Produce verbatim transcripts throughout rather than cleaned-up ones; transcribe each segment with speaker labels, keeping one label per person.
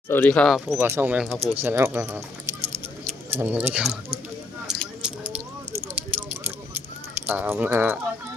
Speaker 1: สวัสดีครับผู้ก่อช่องแมงครับผู้ชาแนลนะครับวันนี้ก็ตามนะฮะ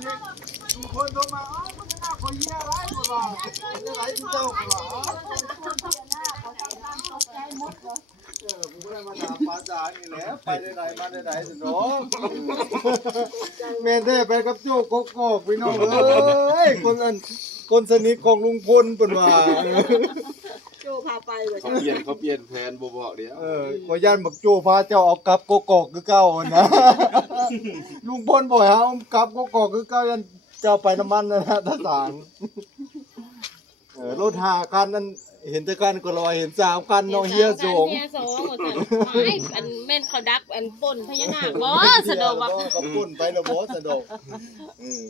Speaker 2: ไปไหนมาไหนสนองเมนเด้ไปกับโจ้กกอกพี่น้องเอ้ยคนอันคนสนิทของลุงพลเป็นว่า
Speaker 3: โจพาไปว่า
Speaker 4: เขาเปลี่ยนเขาเปลี่ยนแผนบ่บอกเดี๋ยว
Speaker 2: เออขอย่านบักโจ้พาเจ้าเอากลับกกอกคือเก่านะลุงพลบอกให้เอากลับกกอกคือเก่ายันเจ้าไปน้ำมันนะท่าสางเออรถห้าคันนั้นเห็นแต่กันก็ลอยเห็นสามคันน้องเฮียสง
Speaker 5: เฮียสงหมดเลยไอ้อันแม่นเขาดักอันป่นพญานาคบ่สะดวกว่า
Speaker 2: ก็ปุ่นไปแล้วบ่สะดวกอืม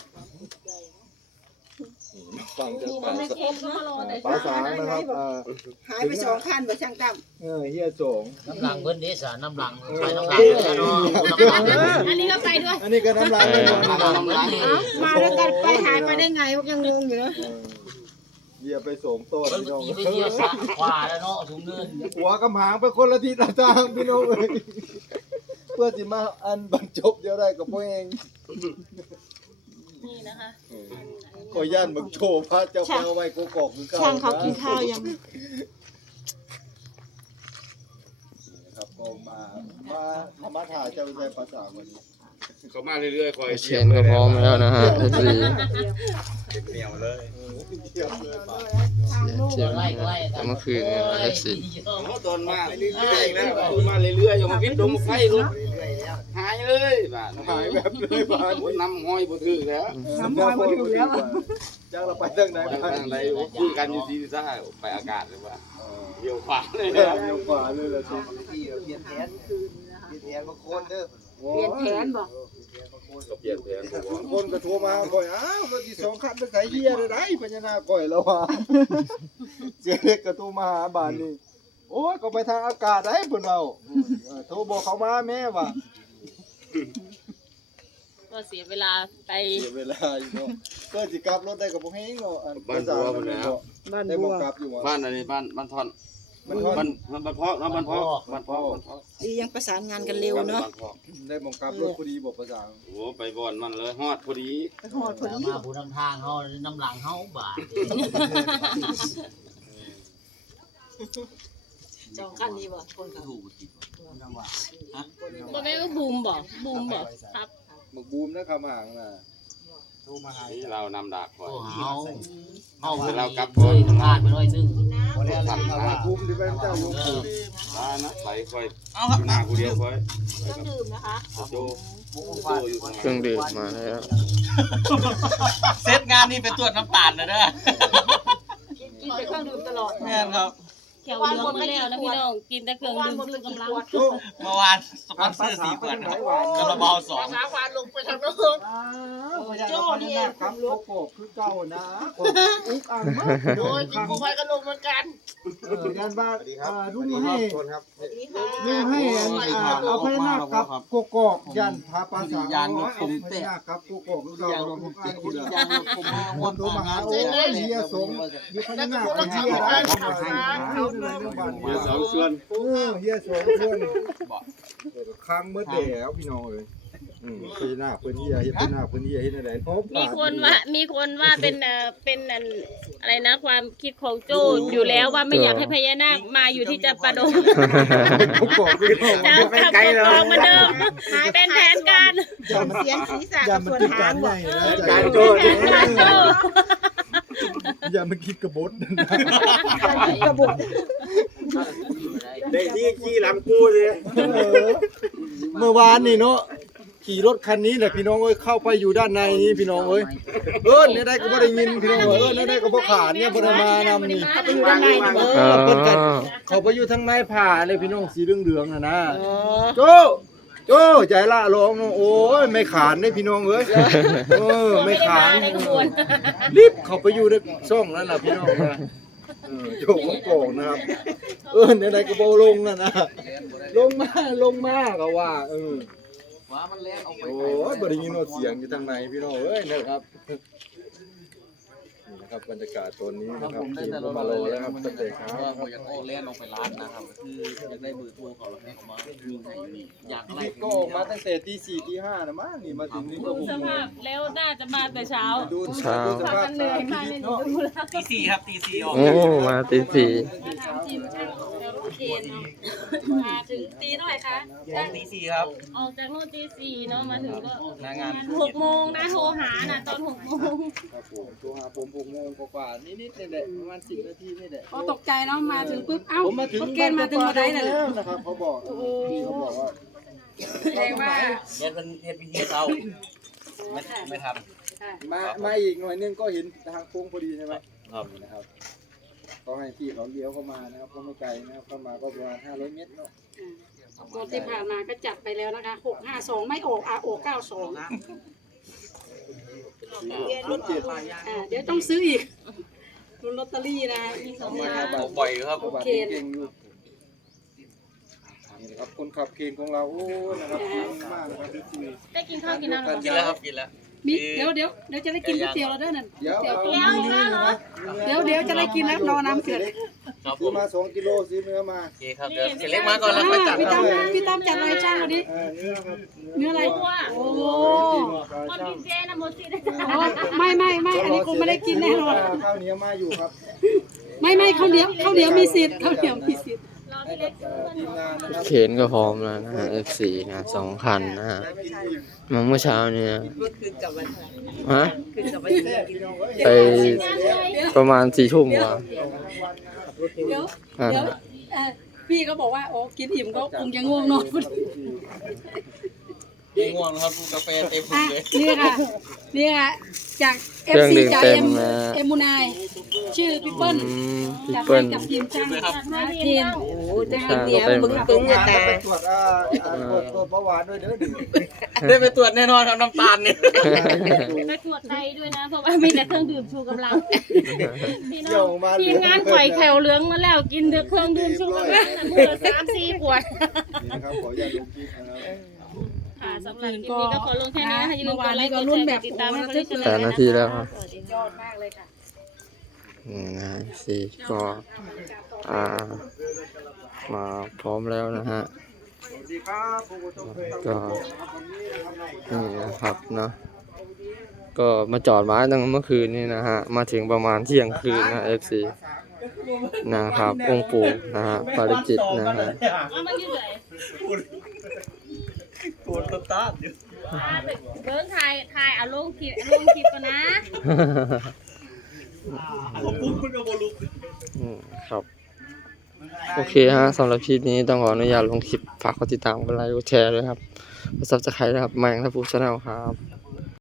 Speaker 2: ฟังจากปาก
Speaker 5: เค็มก็มารอแต่
Speaker 2: ปากสางนะครับเออ
Speaker 3: หายไปสองขั้นบ่ช่างตั้ม
Speaker 2: เออเฮียสง
Speaker 6: น้ำหลังเพิ่นเด้สาน้ำหลังไปน้ำหลังเลยเนาะน้ำหลัง
Speaker 5: อันนี้ก็ไปด้วย
Speaker 2: อันนี้ก็น้ำลายเลยนะ
Speaker 6: น้ำหลัง
Speaker 3: เอ้ามาแล้วกันไปหายไปได้ไงพวกยังงงอยู่เนาะ
Speaker 2: เฮียไปสงต้น
Speaker 6: เพิ่น
Speaker 2: พี่น้อง
Speaker 6: ไปเที่ยวสะขวาแล้วเนาะถุงเงิน
Speaker 2: หัวกำหางไปคนละทิศละทางพี่น้องเลยเพื่อสิมาอันบรรจบเดียวได้กับพวกเอง
Speaker 5: นี่นะคะ
Speaker 2: ขอย่านมึงโชว์พระเจ้าไปเอาไว้กกอกคือเก่า
Speaker 3: ช่างเขากินข้าวยัง
Speaker 2: ครับก็มามาธรรมะถ่ายเจ้าใจภาษาวันนี้
Speaker 4: เขามาเรื่อยๆคอย
Speaker 1: เชนก็พร้อมแล้วนะฮะที
Speaker 4: เหนียวเลย
Speaker 2: เทียบเลยป่ะ
Speaker 1: เชียนแต่เมื่อคืนเนี่ยเอฟซี
Speaker 4: เขาตอนมาเรื่อยๆนะมาเรื่อยๆอย่างวิทย์ดงไฟรถหายเลยบ้าน
Speaker 2: หายแบบเลยบ้าน
Speaker 4: โอ้ยน้ำห้อยบ่ถือแล้ว
Speaker 2: น้ำมันมาถึงแล้วจ้างเราไปทางไหน
Speaker 4: ไป
Speaker 2: บ้าง
Speaker 4: ทางใดคุยกันอยู่ที่ซ่าไปอากาศเลยว่าเดี่ยวขวาเลย
Speaker 2: เลี้
Speaker 4: นะ
Speaker 2: ยวขวาเลยละที
Speaker 3: เปลี่ยนแผน
Speaker 2: เปลี่ยนแผนบางคนเด้อ
Speaker 3: เปลี่ยนแผนบ่
Speaker 4: ก็เปลี่ยนแผน
Speaker 2: บางคนก็โทรมาก่อยอ้าวรถที่สองคันไปขายเฮียได้ไรพญานาคก่อยแล้วว่าเจ๊เล็กก็โทรมาหาบ้านนี่โอ้ยก็ไปทางอากาศได้เพิ่นเว้าโทรบอกเขามาแม่ว่า
Speaker 5: ก็เสียเวลาไป
Speaker 2: เสียเวลาอยู่เนาะก็สิกลับรถได้ก็บ่แฮงเนาะอัน
Speaker 4: บ้านบัวหมดแล้ว
Speaker 3: บ้าน
Speaker 2: ได้
Speaker 3: บั
Speaker 2: บ่
Speaker 3: ว
Speaker 2: กลับอยู่ว่า
Speaker 4: บ้านอะไรบ้านบ้านทอน
Speaker 2: มันทอ
Speaker 4: บ้าน นบ้านพ่อบ้านพ่อบ้านพ่อบ้านพ่อ
Speaker 3: ดียังประสานงานกันเร็วเนาะ
Speaker 4: บ้านพ่อ
Speaker 2: ได้บ่กลับรถพอดีบ่ประสาน
Speaker 4: โอ้ไปบ่อนมันเลยฮอดพอดี
Speaker 3: ไปหอดพอดี
Speaker 6: มาผู้นำทางเฮาน้ำหลังเฮาบาด
Speaker 3: สองขั้นนี้บ่คนขับ
Speaker 6: ถูกติดจังหวะ
Speaker 5: บ่แม่นว่าบูมบ่บูมบ่ครับ
Speaker 2: หมึกบูมนะคำห่างน่ะ
Speaker 4: นี่เรานำดาบคอย
Speaker 6: โอ้เฮาเฮา
Speaker 4: เรากลับ
Speaker 6: เคยพลาดไปหน่อยนึง
Speaker 4: ทำนะ
Speaker 2: บูมที่เป็นเจ้าอยู่
Speaker 4: มานะไปคอยอยู่หน้ากูเดียวคอย
Speaker 3: เครื่องดื่มนะคะ
Speaker 4: โจโจอยู่ตรง
Speaker 1: เครื่องดื่มมาแล้ว
Speaker 6: เซตงานนี่เป็นตรวจน้ำตาลนะเด้อ
Speaker 3: กินแต่เครื่องดื่มตลอด
Speaker 6: แม่นครับ
Speaker 5: แขวเหลืองมาแล้วนะพี่น้องกินแต่เครื่องดื่มชูกำลัง
Speaker 2: โจ้
Speaker 6: เมื่อวานสปอนเซอร์สี่ขวดครับกระเบาสอง
Speaker 3: สาวานลงไปทางโน้น
Speaker 2: โจ้นี่ครับโกโก้คือเก่านะคนอุ๊กอ่างมากโดยกินกูไปกันลงเหมือนกันเออยันบ้านอ่าลุงให้ลุงให้อ่าเอาพญานาคกับโกโก้ยันพาปลาสาวเอาพญานาคกับโกโก้คือเก่าลงทุกอันทีละคนโทรมาหาโอ้ยเฮียสงยุพญานาคเฮียได้เขาเรื่องบ้าน
Speaker 4: เดี๋ยวสองส่วน
Speaker 2: เออเฮียสงเพื่อนค้างเมื่อแล้วพี่น้องเอ้ยอืมพญานาคเพิ่นเฮียเฮ็ดพญานาคเพิ่นเฮียเฮ็ดอะไรพบ
Speaker 5: มีคนว่ามีคนว่าเป็นเอ่อเป็นอันอะไรนะความคิดของโจอยู่แล้วว่าไม่อยากให้พญานาคมาอยู่ที่จับปะดง
Speaker 2: เขาบอกพี่น้อง
Speaker 5: จะกลับกองเหมือนเดิมเป็นแผนการ
Speaker 3: เสียงศีรษะ
Speaker 2: อย่า
Speaker 3: กับ
Speaker 2: มัน
Speaker 3: ส่วน
Speaker 2: คิดกา
Speaker 3: หาร ง
Speaker 2: ให
Speaker 3: บ่
Speaker 2: ญ่นะ
Speaker 4: การโจ
Speaker 5: การโจ
Speaker 2: อย่ามันคิดกระบดนะ
Speaker 3: กระบุก
Speaker 4: ได้ที่ขี้ลำกูเลย
Speaker 2: เมื่อวานนี่เนาะขี่รถคันนี้แหละพี่น้องเอ้ยเข้าไปอยู่ด้านในนี้พี่น้องเอ้ยเอิ้นเนี่ยได้ก็บ่ได้ยินพี่น้องเอ้ยเอิ้นเนี่ยได้ก็บ่ขาดเนี่ยบ่ได้มานำนี่
Speaker 3: ไปอยู่ด้านในนี่
Speaker 2: เออเพิ่นกันเขาไปอยู่ทางในผ่าเลยพี่น้องสีเหลืองๆน่ะนะโจโจใจละลองโอ้ยไม่ขานเด้พี่น้องเอ้ยเออไม่ขาน
Speaker 5: ในขบวน
Speaker 2: รีบเข้าไปอยู่ในช่องนั่นน่ะพี่น้องนะเออโจกโกงนะครับเออไหนๆก็บ่ลงน่ะนะลงมาลงมาก็ว่าเออ
Speaker 6: ว่ามันแล่นออกไป
Speaker 2: โอ้ยบริยินว่าเสียงอยู่ทางไหนพี่น้องเอ้ยนะครับ
Speaker 7: นะครับบรรยากาศตอนนี้
Speaker 6: ครั
Speaker 7: นะ
Speaker 6: บ
Speaker 7: ครั
Speaker 6: ผ
Speaker 7: บ
Speaker 6: มได้
Speaker 7: ทีม
Speaker 6: แต่
Speaker 7: ก็
Speaker 6: รถ
Speaker 7: มารอแล้วครับ
Speaker 6: มัน
Speaker 7: ตั้งแต่เช้า
Speaker 6: ว่าผมอยากโอ้เล่นออกไปร้านนะครับคืออยากได้เบอร์โทรเขาแล้วให้เขามาวิ่งให้อยู่นี่อยากอะไร
Speaker 7: พี่ก็ออกมาตั้งแต่ตีสี่ตีห้านะมั้งนี่มาถึงนี่ก็
Speaker 5: ดู
Speaker 7: หก
Speaker 5: ส
Speaker 7: โม
Speaker 5: ภาง พแล้วน่าจะมาแต่เช้า
Speaker 7: ดู
Speaker 1: เช้า
Speaker 7: ดูส
Speaker 5: พา
Speaker 7: ภาพ
Speaker 5: กันเหนื่อยมา
Speaker 7: ชี
Speaker 5: ไม่
Speaker 7: วิต
Speaker 5: ได้
Speaker 7: เนาะ
Speaker 5: ดูแล้ว
Speaker 6: ตีสี่ครับตีสี่ออก
Speaker 1: โอ้มาตีสี่
Speaker 5: มาถามทีมช่างแล้วรถเคนเนาะมาถึงตีเท่าไหร่คะ
Speaker 6: ออกตีสี่ครับ
Speaker 5: ออกจากโน่นตีสี่เนาะมาถึงก็
Speaker 6: หน้างาน
Speaker 5: หกโมงนะโทรหาน่ะตอนหกโมง
Speaker 7: ครับผมตัวหาผมหกโมงกว่าๆนิดๆนี่แหละประมาณสิบนาทีนี่แหละ
Speaker 3: พอตกใจเนาะมาถึงปุ๊บเอ้า
Speaker 7: ผมมาถึง
Speaker 3: รถเกณฑ์มาถึงมาได้น่ะ
Speaker 7: แล้วนะครับเขาบอกพี่เขาบอกว่า
Speaker 3: แสดงว่า
Speaker 6: เฮ็ดเป็นเฮ็ดพิธีเอาไม่ไม่ท
Speaker 7: มามาอีกหน่อยนึงก็เห็นทางโค้งพอดีใช่ไหม
Speaker 6: ำครับ
Speaker 7: นะครับก็ให้พี่เขาเลี้ยวเข้ามานะครับก็ไม่ไกลนะครับเข้ามาก็ประมาณห้าร้อยเมตรเนาะ
Speaker 3: รถที่ผ่านมาก็จัดไปแล้วนะคะหกห้าสองไม่ออกอาโอเก้าสอง
Speaker 7: รถเจ็ด
Speaker 3: อ่าเดี๋ยวต้องซื้ออีกรุนลอตเตอรี่นะมีสอง
Speaker 7: มา
Speaker 3: ล้าน
Speaker 7: บา
Speaker 6: อ
Speaker 7: ท
Speaker 6: อกบ่อยอยู่ครับ
Speaker 7: บาทเก่งอยู่นี่นะครับคนขับเคนของเราโอ้นะครับเก่งมากนะครับพี่ซี
Speaker 5: ได้กินข้าวกินน้ำหรือ
Speaker 6: กิน
Speaker 5: เป
Speaker 6: แล้ว
Speaker 5: ล่า
Speaker 6: ครับกินแล้ว
Speaker 3: มีเดี๋ยวเดี๋ยวเดี๋ยวจะได้กินก๋วยเตี๋ยวแล้วเด้อนั่น
Speaker 7: เดี๋ยว
Speaker 3: เดี๋ยว
Speaker 7: เอามีเนื้อนะ
Speaker 3: เดี๋ยวเดี๋ยวจะได้กินแล้วรอน้ำเดือด
Speaker 6: ครับผ
Speaker 7: ซื้อ
Speaker 6: ม
Speaker 7: มาสองกิโลซื้อเนื้อมา
Speaker 6: โอเคครับเดี๋ยวเสร็จเล็กมาก่อนแล้วค่อยจัด
Speaker 3: พี่
Speaker 6: ครั
Speaker 3: ตั้
Speaker 6: บ
Speaker 3: มพี่ตั้มจัดอะไรช่างวันนี้
Speaker 7: เออเนื้อครับ
Speaker 3: เนื้ออะไรโอ้โห
Speaker 5: คนกินเจนะโมจิได้
Speaker 3: อ๋อไม่ไม่ไม่อันนี้คงไม่ได้กินแน่นอน
Speaker 7: ข้าวเหนียวมาอยู่ครับ
Speaker 3: ไม่ไม่ข้าวเหนียวข้าวเหนียวมีสิทธิ์ข้าวเหนียวมีสิทธิ์
Speaker 5: รอ
Speaker 7: ให้
Speaker 5: พี่
Speaker 7: กั
Speaker 5: เล็
Speaker 7: บ
Speaker 5: ก
Speaker 7: เอ่อทีมงานนะครับ
Speaker 1: เข็นก็พร้อมแล้วนะฮะ เอฟ ซี นะสองคันนะฮะมาเมื่อเช้าเนี่ยฮะไปประมาณสี่ทุ่มกว่า
Speaker 3: เดี๋ยว
Speaker 1: อ่า
Speaker 3: เดี๋ยวเอ่อพี่เขาบอกว่าโอ้กินอิ่มก็คงจะง่วงนอน
Speaker 6: ไม่ง่วงนะครับกาแฟเต็ม
Speaker 3: อ่ะ
Speaker 6: เลย
Speaker 3: นี่ค่ะนี่ค่ะจากเอ
Speaker 1: เค
Speaker 3: ฟ
Speaker 1: รื่อง
Speaker 3: ซี
Speaker 1: ดื่ม
Speaker 3: จาก
Speaker 1: เต็
Speaker 3: เอ็
Speaker 1: ม
Speaker 3: ม
Speaker 1: นะ
Speaker 3: เอ็มมูนายชื่อพี่เปิ้ล
Speaker 1: อืมพี่
Speaker 3: จัด
Speaker 1: เปิ้
Speaker 3: ให้
Speaker 1: ล
Speaker 3: กับทีมช่าง
Speaker 5: จัดมา
Speaker 3: นะ
Speaker 5: ที
Speaker 3: ที
Speaker 5: ม
Speaker 3: ม
Speaker 5: โอ้
Speaker 1: จะกินเดี๋ยวมึง
Speaker 7: ตรงงานก็ไปตรวจอ่าอ่าตรวจตรวจเบาหวานด้วยเด้อดิ
Speaker 6: ได้ไปตรวจแน่นอนครับน้ำตาลเนี่ย
Speaker 5: ไปตรวจไตด้วยนะ เพราะว่ามีแต่เครื่องดื่มชูกำลังพี่น้องทีมงานไข่แถวเหลืองมาแล้วกินเดือเครื่องดื่มชูกำลังนะมือละสามสี่ขวด
Speaker 7: นี่นะครับขออนุญาตลงคลิปนะครับ
Speaker 5: ค่ะสำหรับคลิปนี้ก็ขอลงแค่นี้นะคะอย่าลืมกดไลค์กดแชร์กดติดตามให้คนที่ชม
Speaker 1: แปดนาทีแล้วครับ
Speaker 3: ยอดมากเลยค่ะ
Speaker 1: อืมนะสี่ก็อ่ามาพร้อมแล้วนะฮะ
Speaker 7: สวัสดีครับผมต้องเคย
Speaker 1: ก็นี่นะครับเนาะก็มาจอดไว้ตั้งเมื่อคืนนี่นะฮะมาถึงประมาณเที่ยงคืนนะ เอฟ ซี นะครับองค์ปู่นะฮะปาริจิตนะฮะ
Speaker 5: เอามายืนเลย
Speaker 6: ปวดน้ำตาลอยู่
Speaker 5: เบิ้งถ่ายถ่ายเอาลงคลิปลงคลิปก่อนนะ
Speaker 6: ผมปุ๊บคุณก็บลุก
Speaker 1: อืมครับ โอเคฮะสำหรับคลิปนี้ต้องขออนุญาตลงคลิปฝากกดติดตามกดไลค์กดแชร์ด้วยครับกดซับสไครต์นะครับแมงทับพูชาแนลครับ